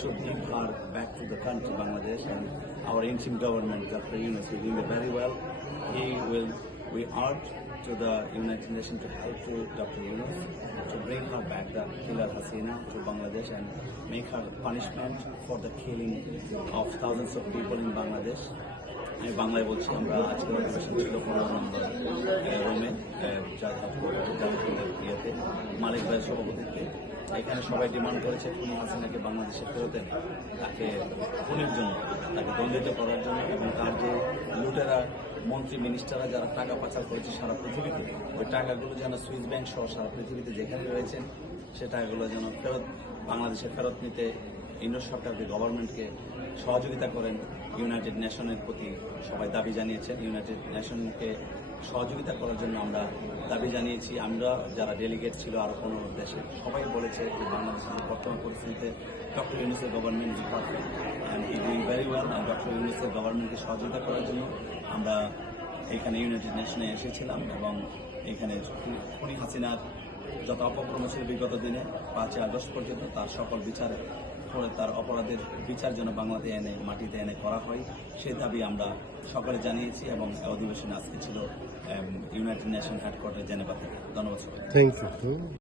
should bring her back to the country, Bangladesh, and our interim government, Dr. Yunus, is doing very well. We urge to the United Nations to help to Dr. Yunus to bring her back, the killer Hasina, to Bangladesh and make her punishment for the killing of thousands of people in Bangladesh. আমি বাংলায় বলছি, আমরা আজকের অধিবেশন ছিল 15 নম্বর রোমে ইয়েতে মালিক ভাইয়ের সভাপতিত্বে। এখানে সবাই ডিমান্ড করেছে খুনি হাসিনাকে বাংলাদেশে ফেরত এনে তাকে খুনের জন্য, তাকে দণ্ডিত করার জন্য, এবং তার যে লুটেরা মন্ত্রী মিনিস্টাররা যারা টাকা পাচার করেছে সারা পৃথিবীতে, ওই টাকাগুলো যেন সুইস ব্যাংক সহ সারা পৃথিবীতে যেখানে রয়েছেন সে টাকাগুলো যেন বাংলাদেশে ফেরত নিতে ইন্ডিয়ান সরকারকে, গভর্নমেন্টকে সহযোগিতা করেন। ইউনাইটেড নেশনের প্রতি সবাই দাবি জানিয়েছেন। ইউনাইটেড নেশনকে সহযোগিতা করার জন্য আমরা দাবি জানিয়েছি। আমরা যারা ডেলিগেট ছিল আরও 15 দেশে, সবাই বলেছে যে বাংলাদেশের বর্তমান পরিস্থিতিতে ডক্টর ইউনুসের government is perfect and E doing very well. And doctor ইউনুসের গভর্নমেন্টকে সহযোগিতা করার জন্য আমরা এখানে ইউনাইটেড নেশনে এসেছিলাম এবং এখানে খুনি হাসিনার যত অপকর্ম ছিল বিগত দিনে 5 আগস্ট পর্যন্ত তার সকল বিচার করে তার অপরাধের বিচার যেন বাংলাতে এনে মাটিতে এনে করা হয়, সেই দাবি আমরা সকলে জানিয়েছি। এবং অধিবেশন আজকে ছিল ইউনাইটেড নেশন হেডকোয়ার্টার জেনেভা থেকে। ধন্যবাদ। Thank you.